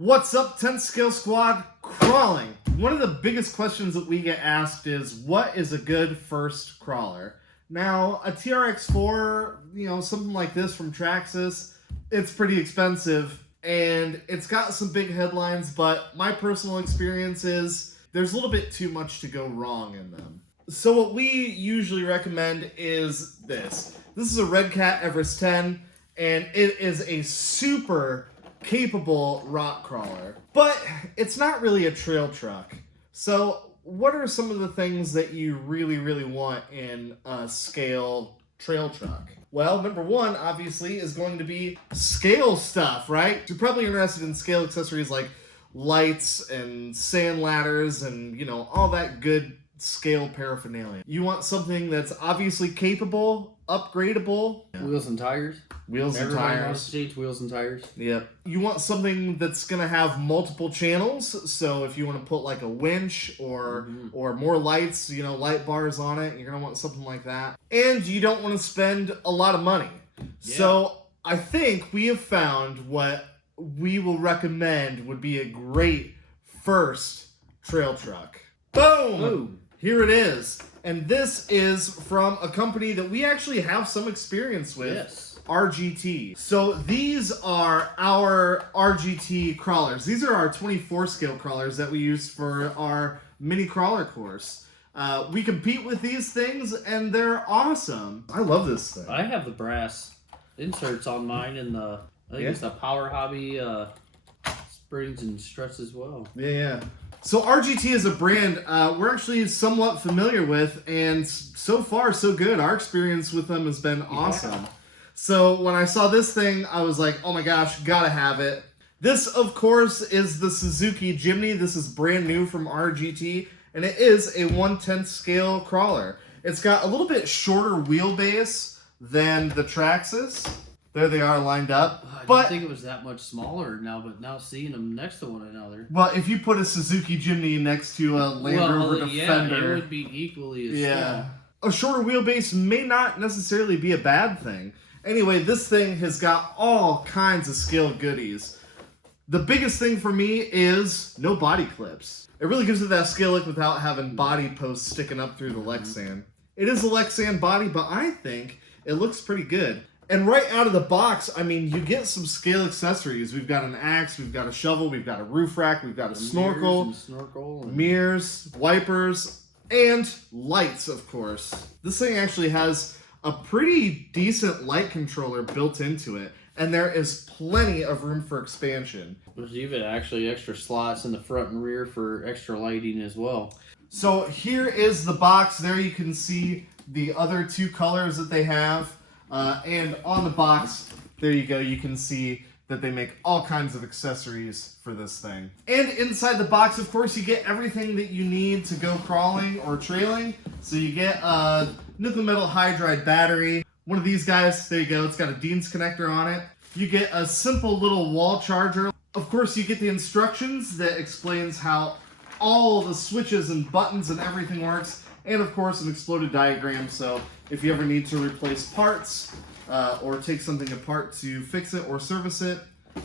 What's up, 10th Scale Squad? Crawling. One of the biggest questions that we get asked is, what is a good first crawler? Now, a TRX4, something like this from Traxxas, it's pretty expensive, and it's got some big headlines, but my personal experience is there's a little bit too much to go wrong in them. So what we usually recommend is this. This is a Red Cat Everest 10, and it is a super capable rock crawler, but it's not really a trail truck. So what are some of the things that you really want in a scale trail truck? Well, number one, obviously, is going to be scale stuff, right? You're probably interested in scale accessories like lights and sand ladders and, all that good scale paraphernalia. You want something that's obviously capable, upgradable. Wheels and tires. Everybody wants to teach wheels and tires. Yep. You want something that's going to have multiple channels. So if you want to put like a winch or more lights, light bars on it, you're going to want something like that. And you don't want to spend a lot of money. Yeah. So I think we have found what we will recommend would be a great first trail truck. Boom! Boom. Here it is. And this is from a company that we actually have some experience with. Yes. RGT. So these are our RGT crawlers. These are our 24 scale crawlers that we use for our mini crawler course. We compete with these things and they're awesome. I love this thing. I have the brass inserts on mine and I think it's the Power Hobby springs and struts as well. Yeah. So RGT is a brand we're actually somewhat familiar with, and so far so good. Our experience with them has been awesome. Yeah. So when I saw this thing, I was like, oh my gosh, gotta have it. This, of course, is the Suzuki Jimny. This is brand new from RGT, and it is a 1/10 scale crawler. It's got a little bit shorter wheelbase than the Traxxas. There they are lined up. I didn't think it was that much smaller now, but now seeing them next to one another. Well, if you put a Suzuki Jimny next to a Land Rover Defender, it would be equally as small. A shorter wheelbase may not necessarily be a bad thing. Anyway, this thing has got all kinds of scale goodies. The biggest thing for me is no body clips. It really gives it that scale look without having body posts sticking up through the Lexan. It is a Lexan body, but I think it looks pretty good. And right out of the box, you get some scale accessories. We've got an axe, we've got a shovel, we've got a roof rack, we've got a snorkel, mirrors, wipers, and lights, of course. This thing actually has a pretty decent light controller built into it, and there is plenty of room for expansion. There's even actually extra slots in the front and rear for extra lighting as well. So here is the box. There you can see the other two colors that they have. And on the box, there you go, you can see that they make all kinds of accessories for this thing. And inside the box, of course, you get everything that you need to go crawling or trailing. So you get a nickel metal hydride battery. One of these guys, there you go, it's got a Dean's connector on it. You get a simple little wall charger. Of course, you get the instructions that explains how all the switches and buttons and everything works. And of course, an exploded diagram, so if you ever need to replace parts or take something apart to fix it or service it,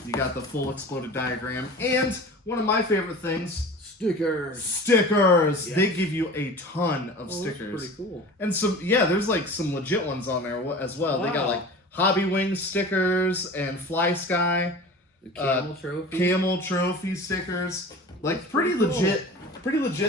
you got the full exploded diagram. And one of my favorite things, stickers. Yes. They give you a ton of stickers. That's pretty cool. And there's like some legit ones on there as well. Wow. They got like Hobby Wing stickers and Fly Sky, the Camel Trophy. Camel Trophy stickers. Like pretty legit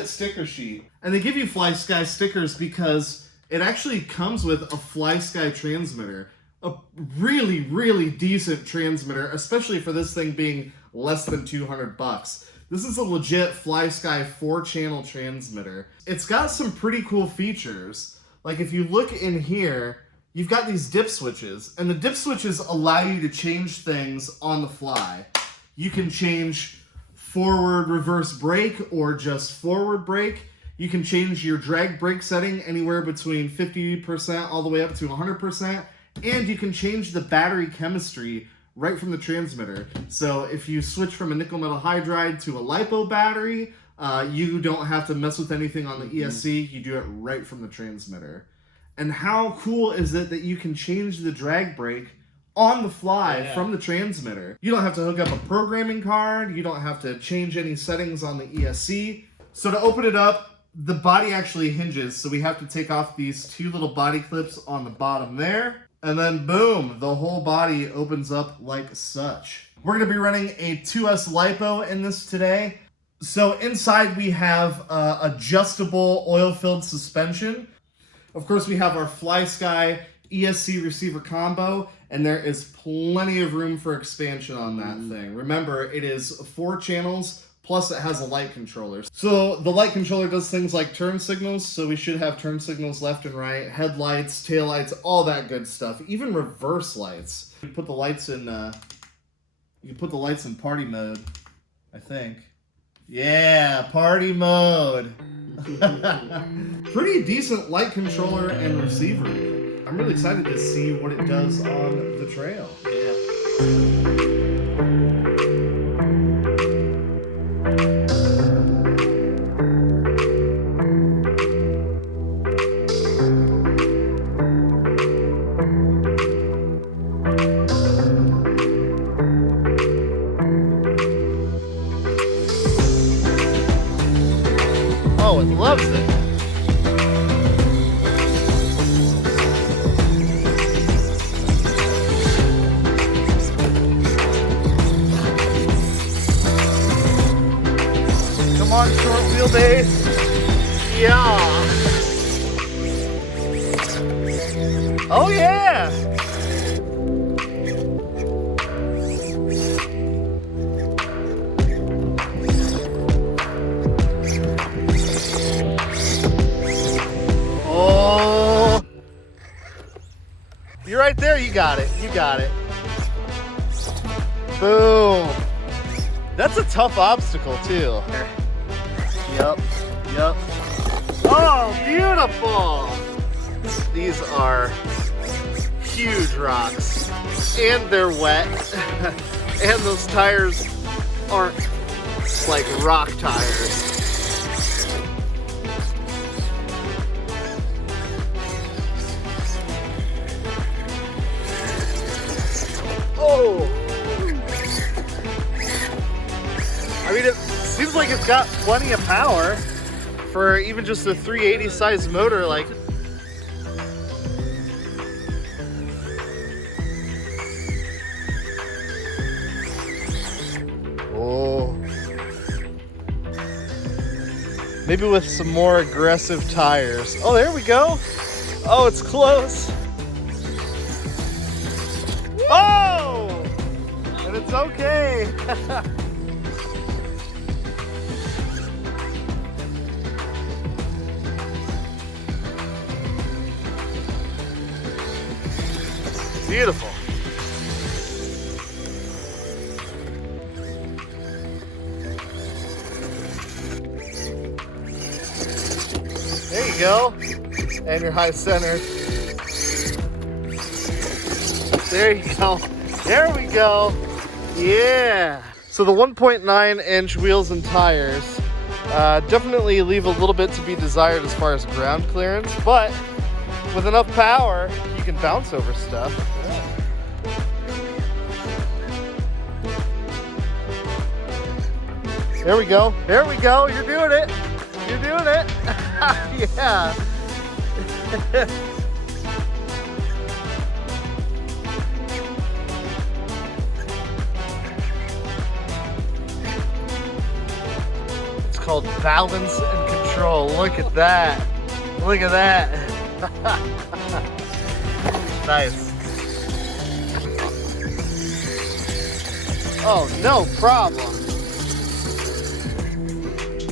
sticker sheet. And they give you Fly Sky stickers because it actually comes with a Fly Sky transmitter. A really decent transmitter, especially for this thing being less than $200. This is a legit Fly Sky 4-channel transmitter. It's got some pretty cool features. Like if you look in here, you've got these dip switches, and the dip switches allow you to change things on the fly. You can change forward reverse brake or just forward brake. You can change your drag brake setting anywhere between 50% all the way up to 100%. And you can change the battery chemistry right from the transmitter. So if you switch from a nickel metal hydride to a LiPo battery, you don't have to mess with anything on the ESC. You do it right from the transmitter. And how cool is it that you can change the drag brake on the fly Yeah. from the transmitter. You don't have to hook up a programming card. You don't have to change any settings on the ESC. So to open it up, the body actually hinges. So we have to take off these two little body clips on the bottom there. And then boom, the whole body opens up like such. We're going to be running a 2S LiPo in this today. So inside we have adjustable oil-filled suspension. Of course, we have our FlySky ESC receiver combo, and there is plenty of room for expansion on that thing. Remember, it is 4 channels, plus it has a light controller. So the light controller does things like turn signals, so we should have turn signals left and right, headlights, taillights, all that good stuff, even reverse lights. You put the lights in party mode, I think. Yeah, party mode. Pretty decent light controller and receiver. I'm really excited to see what it does on the trail. Yeah. Oh, it loves it. Come on, short wheelbase. Yeah. Oh, yeah. Oh. You're right there. You got it. You got it. Boom. That's a tough obstacle, too. Yep. Yep. Oh, beautiful. These are huge rocks. And they're wet. And those tires aren't like rock tires. Oh! I mean, it seems like it's got plenty of power for even just a 380 size motor. Like, oh, maybe with some more aggressive tires. Oh, there we go. Oh, it's close. Oh, and it's okay. Beautiful. There you go. And your high center. There you go. There we go. Yeah. So the 1.9 inch wheels and tires definitely leave a little bit to be desired as far as ground clearance, but with enough power, you can bounce over stuff. There we go. There we go. You're doing it. You're doing it. Yeah. It's called balance and control. Look at that. Look at that. Nice. Oh, no problem.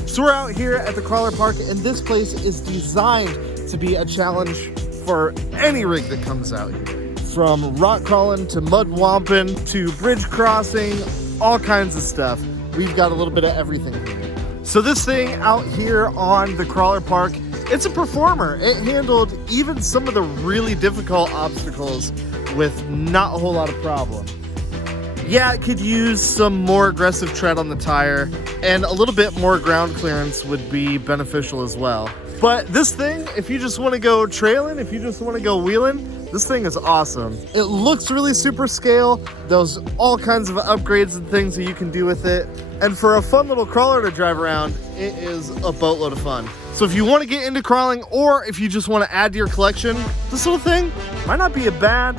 So we're out here at the crawler park, and this place is designed to be a challenge for any rig that comes out here. From rock crawling to mud womping to bridge crossing, all kinds of stuff. We've got a little bit of everything here. So this thing out here on the crawler park, it's a performer. It handled even some of the really difficult obstacles with not a whole lot of problem. Yeah, it could use some more aggressive tread on the tire, and a little bit more ground clearance would be beneficial as well. But this thing, if you just want to go trailing, if you just want to go wheeling, This thing is awesome. It looks really super scale. There's all kinds of upgrades and things that you can do with it. And for a fun little crawler to drive around, it is a boatload of fun. So if you want to get into crawling, or if you just want to add to your collection, this little thing might not be a bad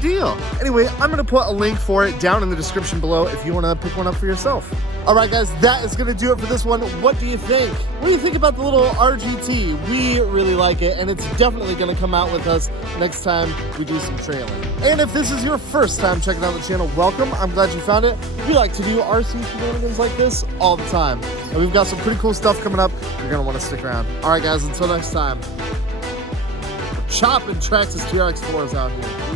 deal. Anyway, I'm gonna put a link for it down in the description below if you want to pick one up for yourself. All right, guys, that is gonna do it for this one. What do you think? What do you think about the little RGT? We really like it, and it's definitely gonna come out with us next time we do some trailing. And if this is your first time checking out the channel, welcome. I'm glad you found it. We like to do RC shenanigans like this all the time, and we've got some pretty cool stuff coming up. You're gonna want to stick around. All right, guys, until next time. Chopping Traxxas TRX4s out here.